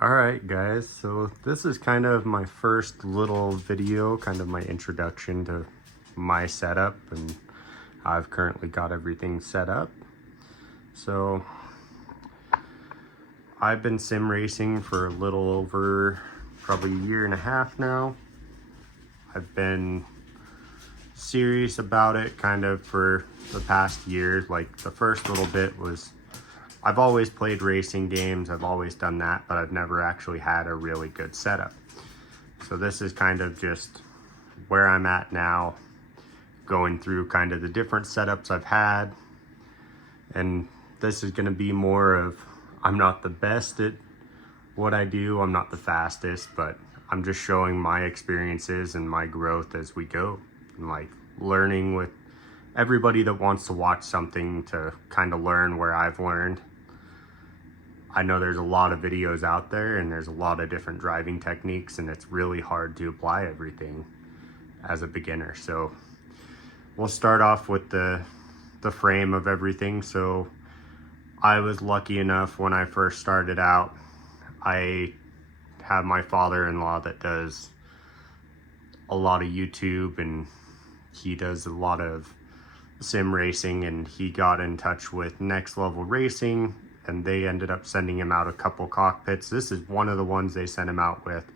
Alright guys, so this is kind of my first little video, kind of my introduction to my setup and how I've currently got everything set up. So I've been sim racing for a little over probably a year and a half now. I've been serious about it kind of for the past year. Like the first little bit was I've always played racing games, I've always done that, but I've never actually had a really good setup. So this is kind of just where I'm at now, going through kind of the different setups I've had. And this is going to be more of, I'm not the best at what I do, I'm not the fastest, but I'm just showing my experiences and my growth as we go. And like learning with everybody that wants to watch something to kind of learn where I've learned. I know there's a lot of videos out there and there's a lot of different driving techniques, and it's really hard to apply everything as a beginner. So we'll start off with the frame of everything. So I was lucky enough when I first started out, I have my father-in-law that does a lot of YouTube, and he does a lot of sim racing, and he got in touch with Next Level Racing, and they ended up sending him out a couple cockpits. This is one of the ones they sent him out with.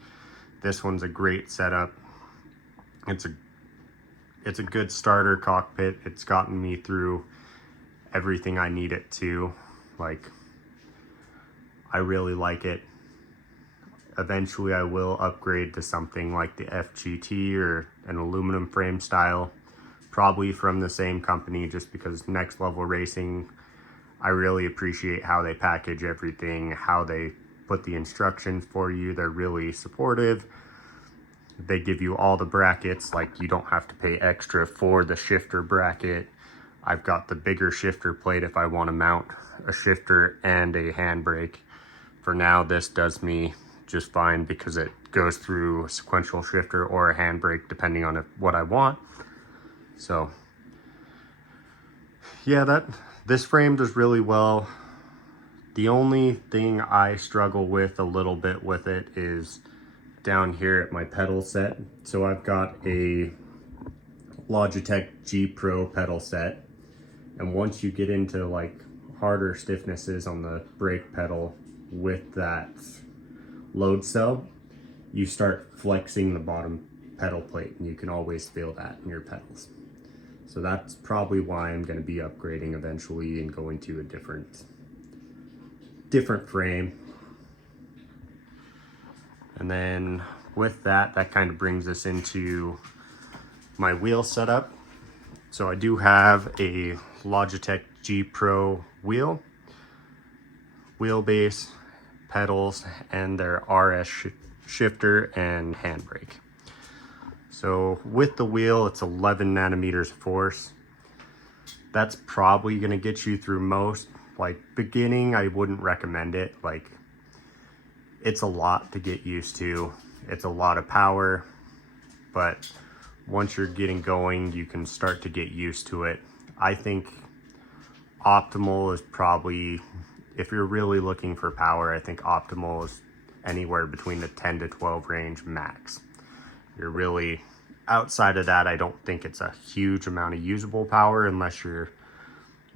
This one's a great setup. It's a good starter cockpit. It's gotten me through everything I need it to. Like, I really like it. Eventually I will upgrade to something like the FGT or an aluminum frame style, probably from the same company, just because Next Level Racing, I really appreciate how they package everything, how they put the instructions for you. They're really supportive. They give you all the brackets, like you don't have to pay extra for the shifter bracket. I've got the bigger shifter plate if I want to mount a shifter and a handbrake. For now, this does me just fine because it goes through a sequential shifter or a handbrake depending on what I want. So yeah, this frame does really well. The only thing I struggle with a little bit with it is down here at my pedal set. So I've got a Logitech G Pro pedal set, and once you get into like harder stiffnesses on the brake pedal with that load cell, you start flexing the bottom pedal plate, and you can always feel that in your pedals. So that's probably why I'm going to be upgrading eventually and going to a different frame. And then with that kind of brings us into my wheel setup. So I do have a Logitech G Pro wheelbase, pedals, and their RS shifter and handbrake. So with the wheel, it's 11 nanometers of force. That's probably gonna get you through most. Like beginning, I wouldn't recommend it. Like, it's a lot to get used to. It's a lot of power, but once you're getting going, you can start to get used to it. I think optimal is probably, if you're really looking for power, I think optimal is anywhere between the 10 to 12 range max. You're really outside of that, I don't think it's a huge amount of usable power unless you're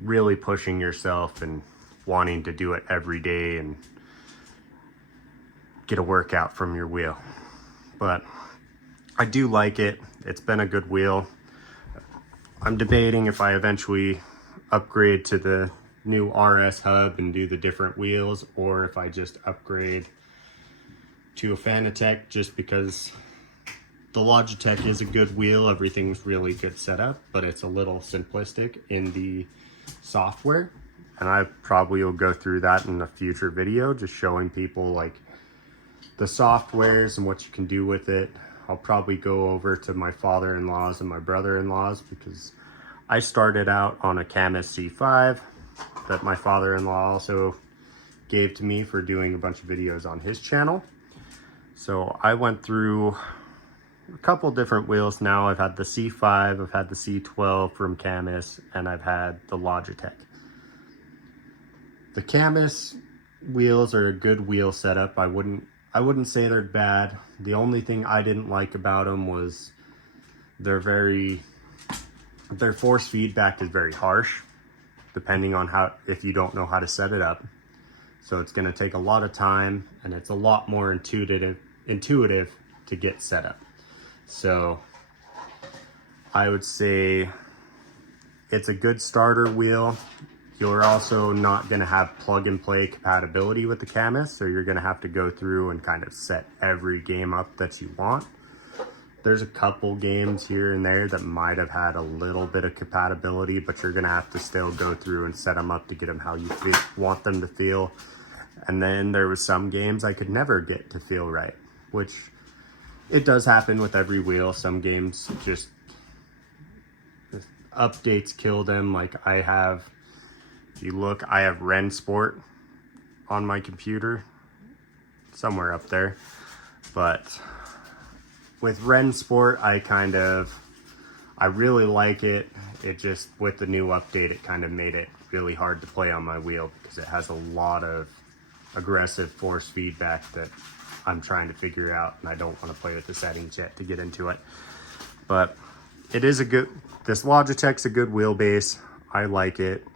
really pushing yourself and wanting to do it every day and get a workout from your wheel. But I do like it. It's been a good wheel. I'm debating if I eventually upgrade to the new RS hub and do the different wheels, or if I just upgrade to a Fanatec, just because the Logitech is a good wheel. Everything's really good setup, but it's a little simplistic in the software. And I probably will go through that in a future video, just showing people like the softwares and what you can do with it. I'll probably go over to my father-in-law's and my brother-in-law's, because I started out on a Camus C5 that my father-in-law also gave to me for doing a bunch of videos on his channel. So I went through a couple different wheels now. I've had the C5, I've had the C12 from Camus, and I've had the Logitech. The Camus wheels are a good wheel setup. I wouldn't say they're bad. The only thing I didn't like about them was their force feedback is very harsh, depending on if you don't know how to set it up. So it's going to take a lot of time, and it's a lot more intuitive to get set up. So I would say it's a good starter wheel. You're also not going to have plug and play compatibility with the Camus, so you're going to have to go through and kind of set every game up that you want. There's a couple games here and there that might have had a little bit of compatibility, but you're going to have to still go through and set them up to get them how you want them to feel. And then there was some games I could never get to feel right, which it does happen with every wheel. Some games just updates kill them. Like I have Rennsport on my computer somewhere up there, but with Rennsport I really like it. It just, with the new update, it kind of made it really hard to play on my wheel because it has a lot of aggressive force feedback that I'm trying to figure out, and I don't want to play with the settings yet to get into it. But it is this Logitech's a good wheelbase. I like it.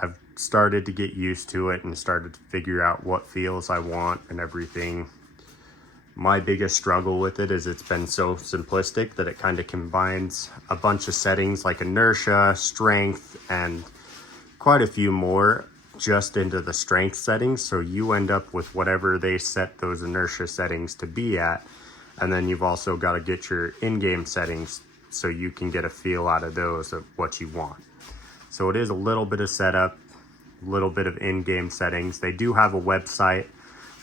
I've started to get used to it and started to figure out what feels I want and everything. My biggest struggle with it is it's been so simplistic that it kind of combines a bunch of settings like inertia, strength, and quite a few more just into the strength settings. So you end up with whatever they set those inertia settings to be at. And then you've also got to get your in-game settings so you can get a feel out of those of what you want. So it is a little bit of setup, a little bit of in-game settings. They do have a website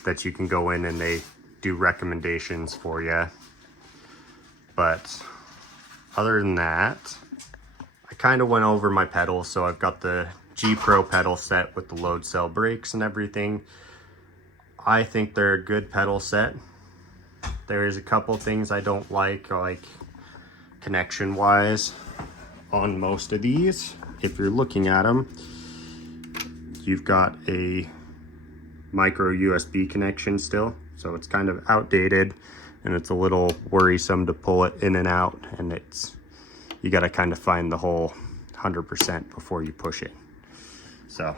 that you can go in and they do recommendations for you. But other than that, I kind of went over my pedals. So I've got the G Pro pedal set with the load cell brakes and everything. I think they're a good pedal set. There is a couple things I don't like connection wise on most of these. If you're looking at them, you've got a micro USB connection still, so it's kind of outdated and it's a little worrisome to pull it in and out, and you got to kind of find the hole 100% before you push it. So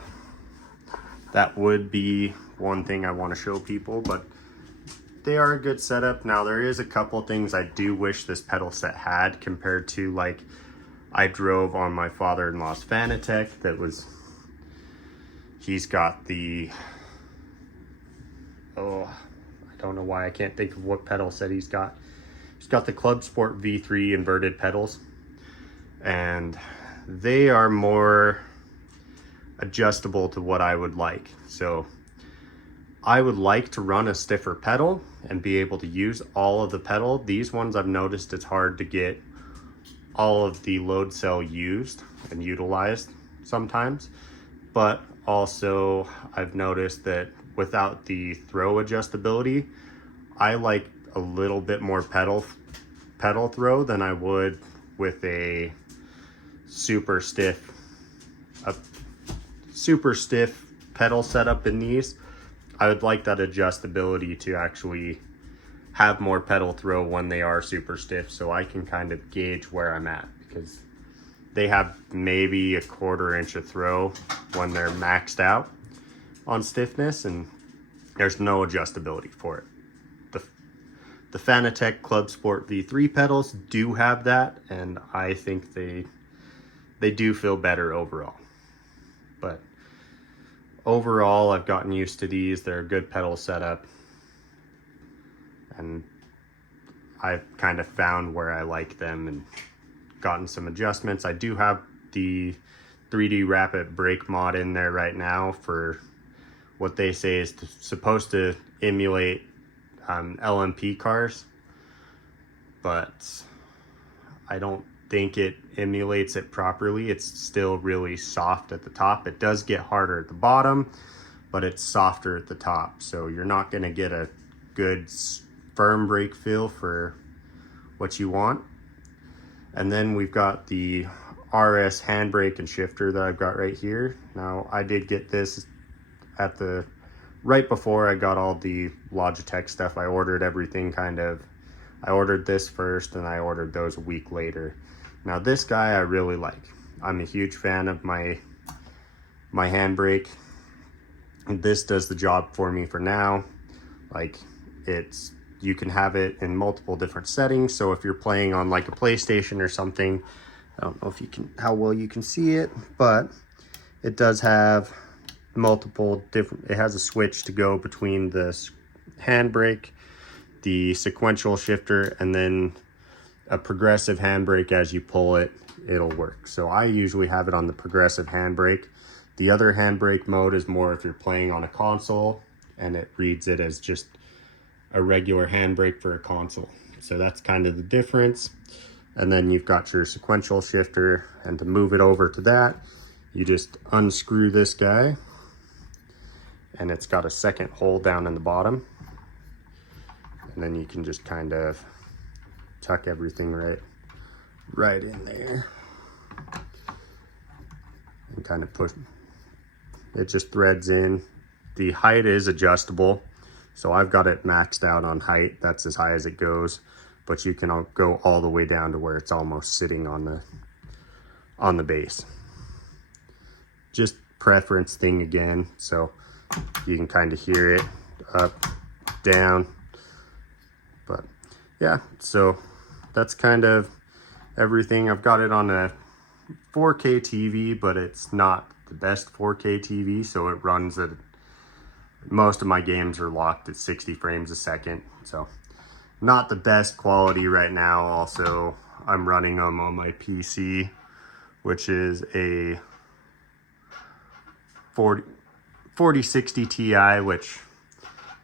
that would be one thing I want to show people, but they are a good setup. Now there is a couple things I do wish this pedal set had compared to like I drove on my father-in-law's Fanatec. He's got the, I don't know why I can't think of what pedal set he's got. He's got the Club Sport V3 inverted pedals, and they are more adjustable to what I would like. So I would like to run a stiffer pedal and be able to use all of the pedal. These ones I've noticed it's hard to get all of the load cell used and utilized sometimes, but also I've noticed that without the throw adjustability, I like a little bit more pedal throw than I would with a super stiff pedal setup in these. I would like that adjustability to actually have more pedal throw when they are super stiff, so I can kind of gauge where I'm at, because they have maybe a 1/4 inch of throw when they're maxed out on stiffness, and there's no adjustability for it. The Fanatec Club Sport V3 pedals do have that, and I think they do feel better overall. But overall, I've gotten used to these. They're a good pedal setup, and I've kind of found where I like them and gotten some adjustments. I do have the 3D Rapid brake mod in there right now for what they say is supposed to emulate LMP cars, but I don't think it emulates it properly. It's still really soft at the top. It does get harder at the bottom, but it's softer at the top, so you're not going to get a good firm brake feel for what you want. And then we've got the RS handbrake and shifter that I've got right here. Now I did get this at the right before I got all the Logitech stuff, I ordered everything I ordered this first and I ordered those a week later. Now this guy I really like. I'm a huge fan of my handbrake. This does the job for me for now. Like, you can have it in multiple different settings. So if you're playing on like a PlayStation or something, I don't know if you can, how well you can see it, but it does have multiple different, it has a switch to go between the handbrake, the sequential shifter, and then a progressive handbrake. As you pull it, it'll work. So I usually have it on the progressive handbrake. The other handbrake mode is more if you're playing on a console, and it reads it as just a regular handbrake for a console. So that's kind of the difference. And then you've got your sequential shifter, and to move it over to that, you just unscrew this guy, and it's got a second hole down in the bottom. And then you can just kind of tuck everything right in there and kind of push. It just threads in. The height is adjustable, so I've got it maxed out on height. That's as high as it goes, but you can go all the way down to where it's almost sitting on the base. Just preference thing again, so you can kind of hear it up, down. But yeah, so that's kind of everything. I've got it on a 4K TV, but it's not the best 4K TV, so it runs at, most of my games are locked at 60 frames a second, so not the best quality right now. Also, I'm running them on my PC, which is a 4060 Ti, which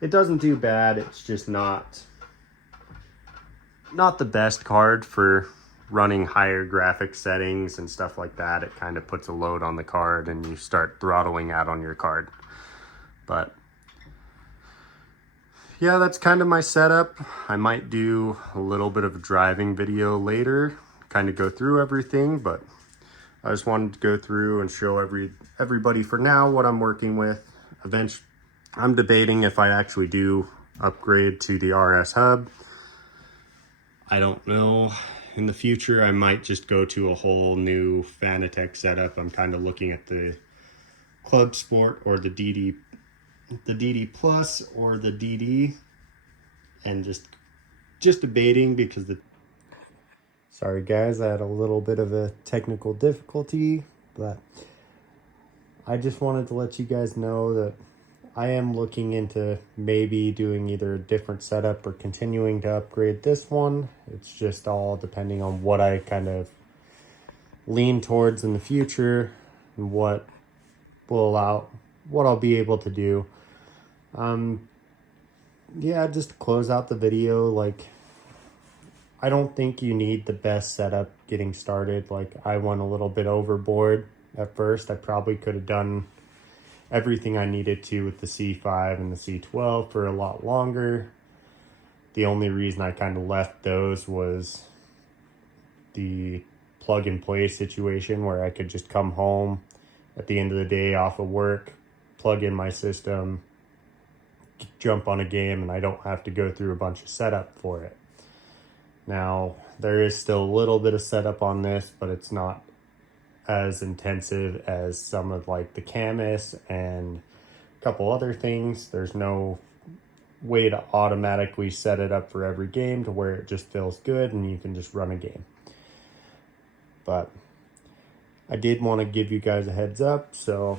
it doesn't do bad. It's just not the best card for running higher graphics settings and stuff like that. It kind of puts a load on the card and you start throttling out on your card. But yeah, that's kind of my setup. I might do a little bit of a driving video later, kind of go through everything, but I just wanted to go through and show everybody for now what I'm working with. Eventually, I'm debating if I actually do upgrade to the RS hub. I don't know. In the future, I might just go to a whole new Fanatec setup. I'm kind of looking at the Club Sport or the DD Plus or the DD, and just debating because sorry guys, I had a little bit of a technical difficulty, but I just wanted to let you guys know that I am looking into maybe doing either a different setup or continuing to upgrade this one. It's just all depending on what I kind of lean towards in the future and what I'll be able to do. Yeah, just to close out the video, like, I don't think you need the best setup getting started. Like, I went a little bit overboard at first. I probably could have done everything I needed to with the C5 and the C12 for a lot longer. The only reason I kind of left those was the plug and play situation where I could just come home at the end of the day off of work, plug in my system, jump on a game, and I don't have to go through a bunch of setup for it. Now, there is still a little bit of setup on this, but it's not as intensive as some of like the Camus and a couple other things. There's no way to automatically set it up for every game to where it just feels good and you can just run a game. But I did want to give you guys a heads up, so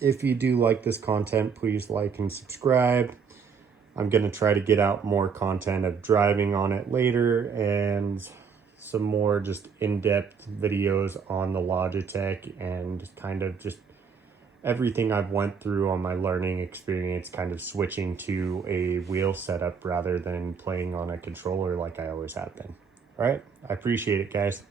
if you do like this content, please like and subscribe. I'm going to try to get out more content of driving on it later and some more just in-depth videos on the Logitech and kind of just everything I've went through on my learning experience, kind of switching to a wheel setup rather than playing on a controller like I always have been. All right, I appreciate it, guys.